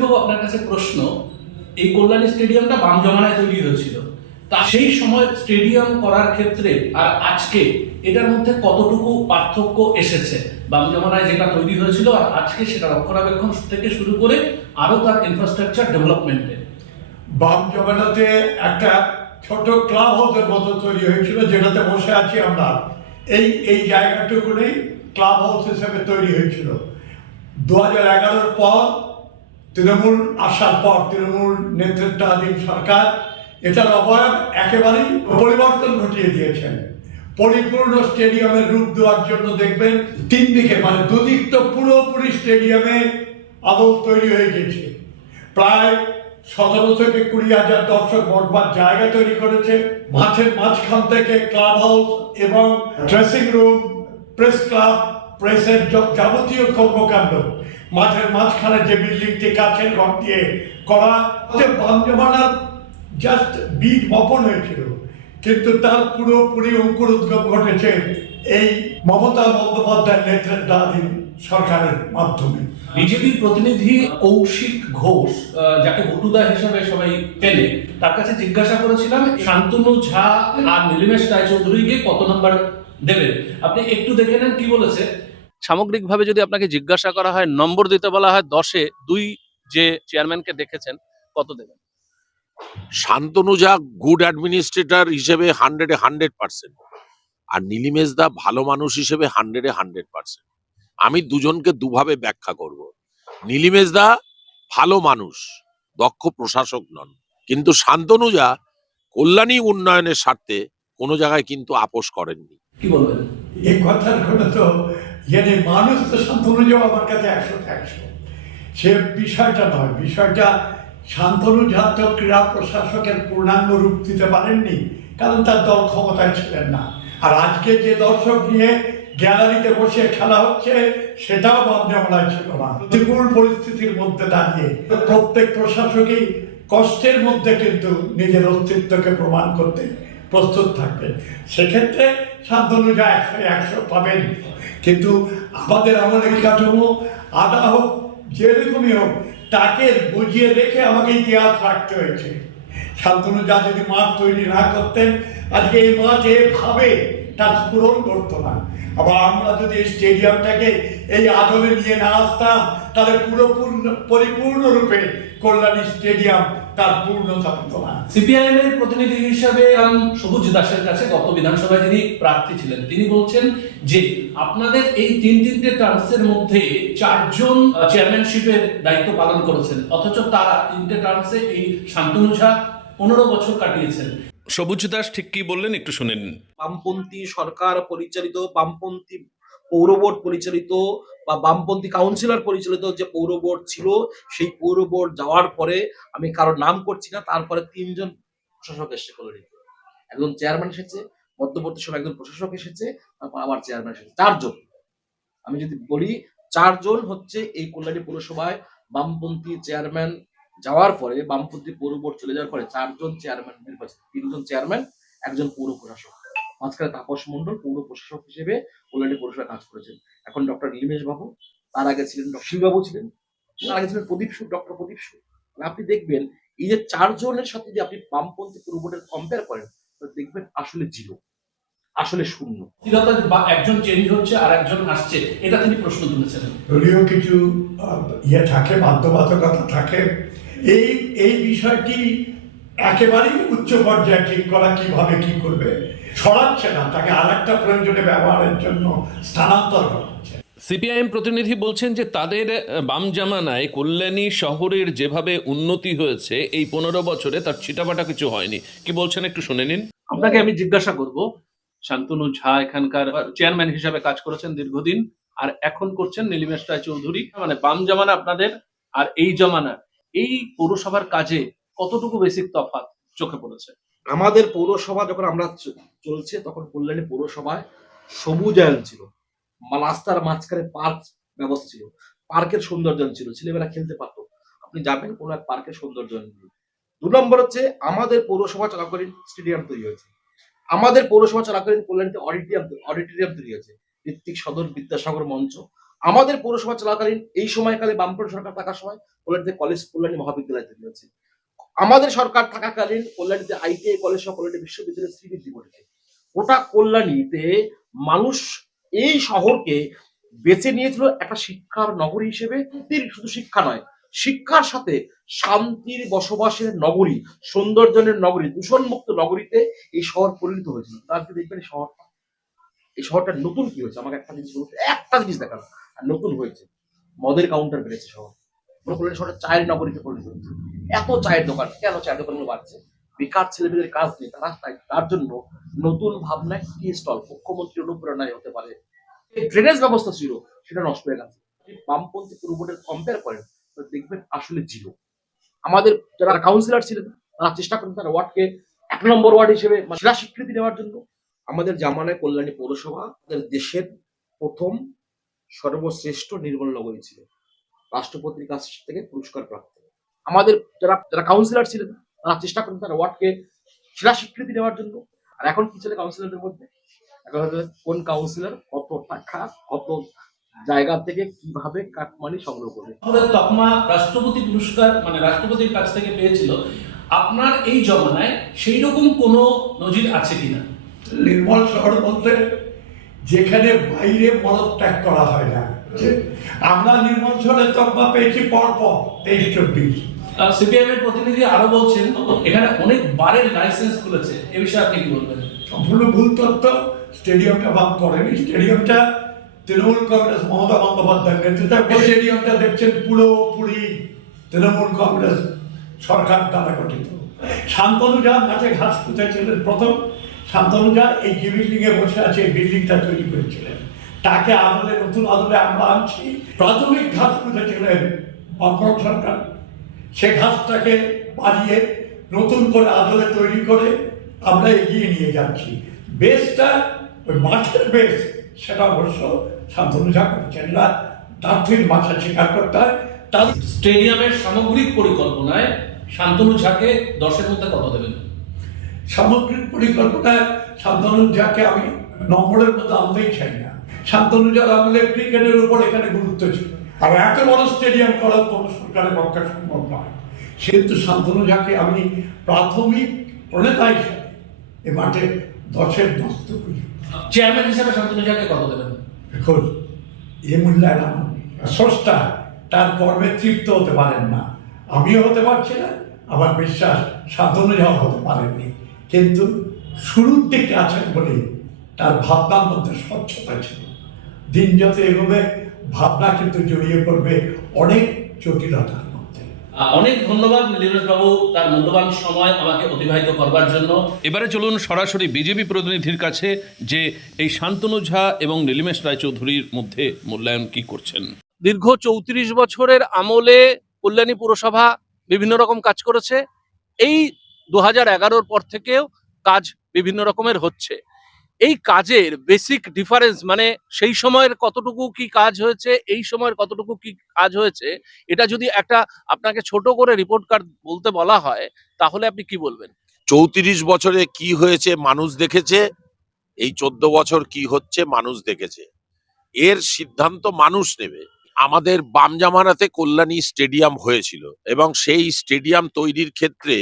বাবু আপনার কাছে প্রশ্ন, এই কল্যাণী স্টেডিয়ামটা বাম জমানায় তৈরি হয়েছিল। তা সেই সময় স্টেডিয়াম করার ক্ষেত্রে আর আজকে এটার মধ্যে কতটুকু পার্থক্য এসেছে? বাম জমানায় যেটা তৈরি হয়েছিল আর আজকে সেটা রক্ষণাবেক্ষণ থেকে শুরু করে আরও তার ইনফ্রাস্ট্রাকচার ডেভেলপমেন্টে বাম জমানাতে একটা ছোট ক্লাব হাউসের মতো তৈরি হয়েছিল, যেটাতে বসে আছি আমরা। এই এই জায়গাটুকুনেই ক্লাব হাউস হিসেবে তৈরি হয়েছিল। দু হাজার এগারোর পর তৃণমূল আসার পর তৃণমূল নেতৃত্বাধীন সরকার এটার অবয়ব একেবারেই পরিবর্তন ঘটিয়ে দিয়েছেন। পরিপূর্ণ স্টেডিয়ামের রূপ দেওয়ার জন্য দেখবেন তিন দিকে মানে দুদিক তো পুরোপুরি স্টেডিয়ামে আদল তৈরি হয়ে গেছে প্রায় সতেরো থেকে কুড়ি হাজার দর্শক বসবার জায়গা তৈরি করেছে। মাঠের মাঝখান থেকে ক্লাব হাউস এবং ড্রেসিং রুম প্রেস ক্লাব প্রেসের যাবতীয় কর্মকাণ্ড মাঠের মাঝখানে যে বিল্ডিংটি কাছের ঘর দিয়ে করা জাস্ট বীজ বপন হয়েছিল। কিন্তু তার পুরোপুরি অঙ্কুরোদ্গম ঘটেছে এই মমতা বন্দ্যোপাধ্যায়ের নেতৃত্বাধীন সরকারের মাধ্যমে। বিজেপির প্রতিনিধি কৌশিক ঘোষ যাকে বটুদা হিসেবে সবাই পেলে তার কাছে জিজ্ঞাসা করেছিলাম, শান্তনু ঝা আর নীলিমেশ রায়চৌধুরীকে কত নম্বর দেবেন? আপনি একটু দেখে নেন কি বলেছে। সামগ্রিকভাবে যদি আপনাকে জিজ্ঞাসা করা হয় নম্বর দিতে বলা হয় দশে দুই যে চেয়ারম্যানকে দেখেছেন কত দেবেন? শান্তনু যা গুড অ্যাডমিনিস্ট্রেটর হিসেবে হান্ড্রেডে হান্ড্রেড পার্সেন্ট আর নীলিমেশ দা ভালো মানুষ হিসেবে হান্ড্রেডে হান্ড্রেড পার্সেন্ট আমি দুজনকে দুভাবে ব্যাখ্যা করব। নীলিমেশ দা ভালো মানুষ দক্ষ প্রশাসক নন। কিন্তু শান্তনু যা কল্যাণী উন্নয়নের স্বার্থে কোনো জায়গায় কিন্তু আপোষ করেননি। কি বলবেন? এই কথার কোনো তো ইয়ে মানুষ তো শান্তনু যাও আমার কাছে একশো একশো। সে বিষয়টা নয়, বিষয়টা শান্তনু তো ক্রীড়া প্রশাসকের পূর্ণাঙ্গ রূপ দিতে পারেননি, কারণ তার দল ক্ষমতায় ছিলেন না। আর আজকে যে দর্শক নিয়ে গ্যালারিতে বসে খেলা হচ্ছে, সেটাও বামজামলায় ছিল না। প্রতিকূল পরিস্থিতির মধ্যে দাঁড়িয়ে প্রত্যেক প্রশাসকই কষ্টের মধ্যে কিন্তু নিজের অস্তিত্বকে প্রমাণ করতে প্রস্তুত থাকবেন। সেক্ষেত্রে সাধ্য অনুযায়ী একশো একশো পাবেন। কিন্তু আমাদের আমলের কাঠামো, আদা হোক, যেরকমই হোক, তাকে বুঝিয়ে রেখে আমাকে ইতিহাস রাখতে হয়েছে। শান্তনু যা যদি মাঠ তৈরি না করতেন, আজকে এই মাঠ এভাবে তার পূরণ করতো না। আবার আমরা যদি এই স্টেডিয়ামটাকে এই আদলে নিয়ে না আসতাম, তাহলে পুরোপূর্ণ পরিপূর্ণরূপে কল্যাণী স্টেডিয়াম তার পূর্ণতা পেত না সিপিআইএম এর প্রতিনিধি হিসাবে সবুজ দাসের কাছে গত বিধানসভায় যিনি প্রার্থী ছিলেন, তিনি বলছেন যে আপনাদের এই তিন তিনটে টার্মসের মধ্যে চারজন চেয়ারম্যানশিপের দায়িত্ব পালন করেছেন, অথচ তারা তিনটে টার্মসে এই শান্তনু ঝা পনেরো বছর কাটিয়েছেন। সবুজ দাস ঠিক কি বললেন? একটু শুনেন। বামপন্থী সরকার পরিচালিত, বামপন্থী পৌর বোর্ড পরিচালিত বা বামপন্থী কাউন্সিলর পরিচালিত যে পৌর বোর্ড ছিল, সেই পৌর বোর্ড যাওয়ার পরে আমি কারোর নাম করছি না, তারপরে তিনজন প্রশাসক এসেছে কলোনিতে একজন চেয়ারম্যান এসেছে, মধ্যবর্তী সময় একজন প্রশাসক এসেছে, তারপর আবার চেয়ারম্যান এসেছে। চারজন। আমি যদি বলি, চারজন হচ্ছে এই কল্যাণী পৌরসভায় বামপন্থী চেয়ারম্যান যাওয়ার পরে বামপন্থী পৌর বোর্ড চলে যাওয়ার পরে চারজন চেয়ারম্যান নির্বাচিত তিনজন চেয়ারম্যান একজন পৌর প্রশাসক। মাঝখানে তাপস মন্ডল পৌর প্রশাসক হিসেবে কল্যাণী পৌরসভায় কাজ করেছেন। এখন ডক্টর নীলেশ বাবু তার আগে ছিলেন ডক্টর বাবু ছিলেন তার আগে ছিলেন প্রদীপ সু ডক্টর প্রদীপ সু। মানে আপনি দেখবেন এই যে চারজনের সাথে যদি আপনি বামপন্থী পৌর বোর্ডের কম্পেয়ার করেন তাহলে দেখবেন আসলে জিরো আসলে শূন্য। একজন চেঞ্জ হচ্ছে আর একজন আসছে এটা তিনি প্রশ্ন তুলেছেন দলীয় কিছু ইয়ে থাকে বাধ্যবাধকতা থাকে এই এই বিষয়টি একেবারেই উচ্চ পর্যায়ে ঠিক করা কীভাবে কি করবে সরাচ্ছে না তাকে আর একটা প্রয়োজনে ব্যবহারের জন্য স্থানান্তর ঘটাচ্ছে সিপিআইএম প্রতিনিধি বলছেন যে তাদের বাম জামানায় কল্যাণী শহরের যেভাবে উন্নতি হয়েছে এই পনেরো বছরে তার ছিটাপাটা কিছু হয়নি। কি বলছেন একটু শুনে নিন। আপনাকে আমি জিজ্ঞাসা করব শান্তনু ঝা এখানকার চেয়ারম্যান হিসাবে কাজ করেছেন দীর্ঘদিন আর এখন করছেন নীলিমেশ রায় চৌধুরী। মানে বাম জামানা আপনাদের আর এই জামানা এই পৌরসভার কাজে কতটুকু বেসিক তফাৎ চোখে পড়েছে? আমাদের পৌরসভা যখন আমরা চলছে, তখন কল্যাণী পৌরসভায় সবুজায়ন ছিল। রাস্তার মাঝখানে পার্ক ব্যবস্থা ছিল। পার্কের সৌন্দর্যন ছিল, ছেলেমেয়েরা খেলতে পারতো। আপনি যাবেন কোনো এক পার্কের সৌন্দর্যন দু নম্বর হচ্ছে, আমাদের পৌরসভা চলাকালীন স্টেডিয়াম তৈরি হয়েছে। আমাদের পৌরসভা চলাকালীন কল্যাণীতে অডিটোরিয়াম অডিটোরিয়াম তৈরি হয়েছে। ঋত্বিক সদর বিদ্যাসাগর মঞ্চ আমাদের পৌরসভা চলাকালীন এই সময়কালে বামফ্রন্ট সরকার থাকার সময় কল্যাণীতে কলেজ কল্যাণী মহাবিদ্যালয় তৈরি হয়েছে। আমাদের সরকার থাকাকালীন কল্যাণীতে আইটিআই কলেজ সহ কল্যাণী বিশ্ববিদ্যালয় শ্রীবৃদ্ধি করেছে গোটা কল্যাণীতে মানুষ এই শহরকে বেছে নিয়েছিল একটা শিক্ষার নগরী হিসেবে। শুধু শিক্ষা নয়, শিক্ষার সাথে শান্তির বসবাসের নগরী, সৌন্দর্যের নগরী, দূষণমুক্ত নগরীতে এই শহর পরিণত হয়েছিল। তারপরে দেখবেন এই শহরটা এই শহরটা নতুন কি হয়েছে? আমাকে একটা জিনিস একটা জিনিস দেখানো। নতুন হয়েছে। মদের কাউন্টার বেড়েছে শহরটা চায়ের নগরীতে পরিণত এত চায়ের দোকান, কেন চায়ের দোকানগুলো বাড়ছে? বেকার ছেলেমেয়েদের কাজ নেই, তারা তার জন্য নতুন ভাবনায় স্টল মুখ্যমন্ত্রী অনুপ্রেরণায় হতে পারে। ড্রেনেজ ব্যবস্থা ছিল, সেটা নষ্ট হয়ে গেছে। বামপন্থী কম্পেয়ার করেন দেখবেন আসলে জিরো আমাদের যারা কাউন্সিলর ছিলেন, তারা চেষ্টা করেন তার ওয়ার্ডকে এক নম্বর ওয়ার্ড হিসেবে সেরা স্বীকৃতি নেওয়ার জন্য। আমাদের জামানায় কল্যাণী পৌরসভা দেশের প্রথম সর্বশ্রেষ্ঠ নির্মল নগরী ছিল। রাষ্ট্রপতির কাছ থেকে পুরস্কার প্রাপ্ত। আমাদের যারা যারা কাউন্সিলর ছিলেন তারা চেষ্টা করেন তারা ওয়ার্ডকে সেরা স্বীকৃতি নেওয়ার জন্য। আর এখন কি চলে কাউন্সিলরদের মধ্যে? এখন কোন কাউন্সিলর কত টাকা কত জায়গা থেকে কীভাবে কাটমানি সংগ্রহ করবে? তকমা রাষ্ট্রপতি পুরস্কার মানে রাষ্ট্রপতির কাছ থেকে পেয়েছিল। আপনার এই জমানায় সেই রকম কোনো নজির আছে কিনা? নির্মল শহর বলতে যেখানে বাইরে মলত্যাগ করা হয় না। যে- আমরা নির্মল তকমা পেয়েছি পরপর তেইশ চব্বিশ। সিপিআইএম এর প্রতিনিধি আরও বলছেন এখানে অনেক বারের লাইসেন্স খুলেছে। এ বিষয়ে আপনি কি বলবেন? সম্পূর্ণ ভুল তথ্য। স্টেডিয়ামটা ভাগ করেনি। স্টেডিয়ামটা তৃণমূল কংগ্রেস মমতা বন্দ্যোপাধ্যায়ের নেতৃত্বে। স্টেডিয়ামটা দেখছেন পুরোপুরি তৃণমূল কংগ্রেস সরকার দ্বারা গঠিত। শান্তনুজা মাঠে ঘাস পুঁতেছিলেন প্রথম। শান্তনুজা এই যে বিল্ডিং এ বসে আছে, এই বিল্ডিংটা তৈরি করেছিলেন। তাকে আদলে নতুন আদলে আমরা আনছি। প্রাথমিক ঘাস পুঁতেছিলেন বামফ্রন্ট সরকার। সে ঘাসটাকে বাড়িয়ে নতুন করে আদলে তৈরি করে আমরা এগিয়ে নিয়ে যাচ্ছি। বেসটা, ওই মাঠের বেস, সেটা অবশ্য শান্তনু ঝা করেছেন এরা দার্থিক ভাষা স্বীকার করতে হয়। তার স্টেডিয়ামের সামগ্রিক পরিকল্পনায় শান্তনু ঝাকে দশের মধ্যে কত দেবেন। সামগ্রিক পরিকল্পনায় শান্তনু ঝাকে আমি নম্বরের মধ্যে আনতেই চাই না। শান্তনু ঝার আমলে ক্রিকেটের উপর এখানে গুরুত্ব ছিল। আর এত বড় স্টেডিয়াম করা কোনো সরকারের পক্ষে সম্ভব নয়। সেহেতু শান্তনু ঝাকে আমি প্রাথমিক প্রণেতা হিসেবে এ মাঠে দশের দস্ত করি। চেয়ারম্যান হিসেবে শান্তনু ঝাকে কত দেবেন? দেখুন এ মূল্যায়ন আমার স্রষ্টা তার কর্মে তৃপ্ত হতে পারেন না। আমিও হতে পারছি না আমার বিশ্বাস সাধন যাওয়া হতে পারেননি। কিন্তু শুরুর দিকে আছেন বলে তার ভাবনার মধ্যে স্বচ্ছতা ছিল। দিন যত এগোবে ভাবনা কিন্তু জড়িয়ে পড়বে অনেক জটিলতার মধ্যে। অনেক ধন্যবাদ নীলেশ বাবু তার মূল্যবান সময় আমাকে অতিবাহিত করবার জন্য। এবারে চলুন সরাসরি বিজেপি প্রতিনিধির কাছে যে এই শান্তনু ঝা এবং নীলিমেশ রায়চৌধুরীর মধ্যে মূল্যায়ন কি করছেন। দীর্ঘ চৌত্রিশ বছরের আমলে কল্যাণী পুরসভা বিভিন্ন রকম কাজ করেছে। এই দু হাজার পর থেকেও কাজ বিভিন্ন রকমের হচ্ছে। এই কাজের বেসিক ডিফারেন্স মানে সেই সময়ের কতটুকু কি কাজ হয়েছে, এই সময়ের কতটুকু কি কাজ হয়েছে, এটা যদি একটা আপনাকে ছোট করে রিপোর্ট কার্ড বলতে বলা হয়, তাহলে আপনি কি বলবেন? চৌত্রিশ বছরে কি হয়েছে মানুষ দেখেছে, এই চোদ্দ বছর কি হচ্ছে মানুষ দেখেছে। এর সিদ্ধান্ত মানুষ নেবে। আমাদের বাম জামানাতে কল্যাণী স্টেডিয়াম হয়েছিল এবং সেই স্টেডিয়াম তৈরির ক্ষেত্রে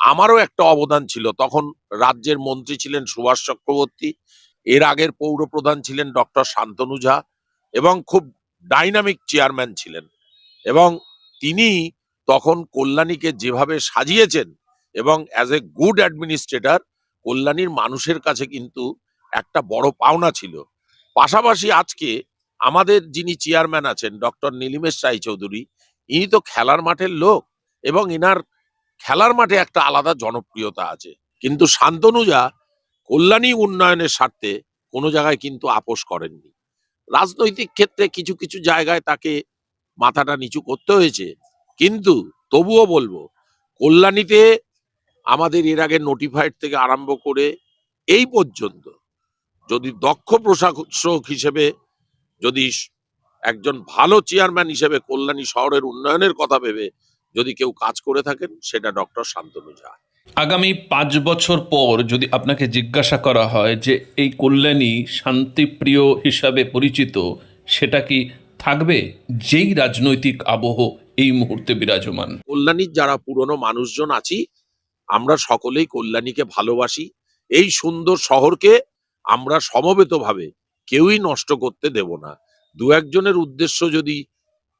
আমারও একটা অবদান ছিল। তখন রাজ্যের মন্ত্রী ছিলেন সুভাষ চক্রবর্তী, এর আগের পৌর প্রধান ছিলেন ডক্টর শান্তনু ঝা এবং খুব ডাইনামিক চেয়ারম্যান ছিলেন। এবং তিনি তখন কল্যাণীকে যেভাবে সাজিয়েছেন এবং অ্যাজ এ গুড অ্যাডমিনিস্ট্রেটর কল্যাণীর মানুষের কাছে কিন্তু একটা বড় পাওনা ছিল। পাশাপাশি আজকে আমাদের যিনি চেয়ারম্যান আছেন ডক্টর নীলিমেশ রায়চৌধুরী, ইনি তো খেলার মাঠের লোক এবং এনার খেলার মাঠে একটা আলাদা জনপ্রিয়তা আছে। কিন্তু শান্তনুজা কল্যাণী উন্নয়নের স্বার্থে কোনো জায়গায় কিন্তু আপোষ করেননি। রাজনৈতিক ক্ষেত্রে কিছু কিছু জায়গায় তাকে মাথাটা নিচু করতে হয়েছে। কিন্তু তবুও বলব, কল্যাণীতে আমাদের এর আগে নোটিফাইড থেকে আরম্ভ করে এই পর্যন্ত যদি দক্ষ প্রশাসক হিসেবে যদি একজন ভালো চেয়ারম্যান হিসেবে কল্যাণী শহরের উন্নয়নের কথা ভেবে যদি কেউ কাজ করে থাকেন সেটা ডক্টর শান্তনু ঝা। আগামী পাঁচ বছর পর যদি আপনাকে জিজ্ঞাসা করা হয় যে এই কল্যাণী শান্তিপ্রিয় হিসাবে পরিচিত সেটা কি থাকবে? যেই রাজনৈতিক আবহ এই মুহূর্তে বিরাজমান। কল্যাণীর যারা পুরনো মানুষজন আছি আমরা সকলেই কল্যাণীকে ভালোবাসি। এই সুন্দর শহরকে আমরা সমবেতভাবে কেউই নষ্ট করতে দেব না। দু একজনের উদ্দেশ্য যদি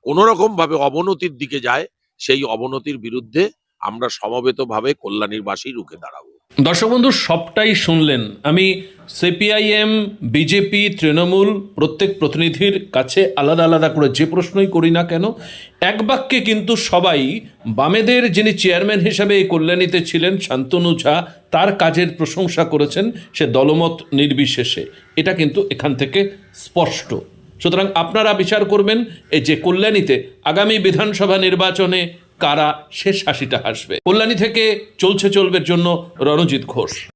কোনো রকম ভাবে অবনতির দিকে যায় সেই অবনতির বিরুদ্ধে আমরা সমবেতভাবে কল্যাণীর বাসী রুখে দাঁড়াবো। দর্শক বন্ধু, সবটাই শুনলেন। আমি সিপিআইএম, বিজেপি, তৃণমূল প্রত্যেক প্রতিনিধির কাছে আলাদা আলাদা করে যে প্রশ্নই করি না কেন, এক বাক্যে কিন্তু সবাই বামেদের যিনি চেয়ারম্যান হিসাবে এই কল্যাণীতে ছিলেন, শান্তনু ঝা, তার কাজের প্রশংসা করেছেন, সে দলমত নির্বিশেষে। এটা কিন্তু এখান থেকে স্পষ্ট। সুতরাং আপনারা বিচার করবেন, এই যে কল্যাণীতে আগামী বিধানসভা নির্বাচনে কারা শেষ হাসিটা হাসবে। কল্যাণী থেকে চলছে চলবের জন্য রণজিৎ ঘোষ।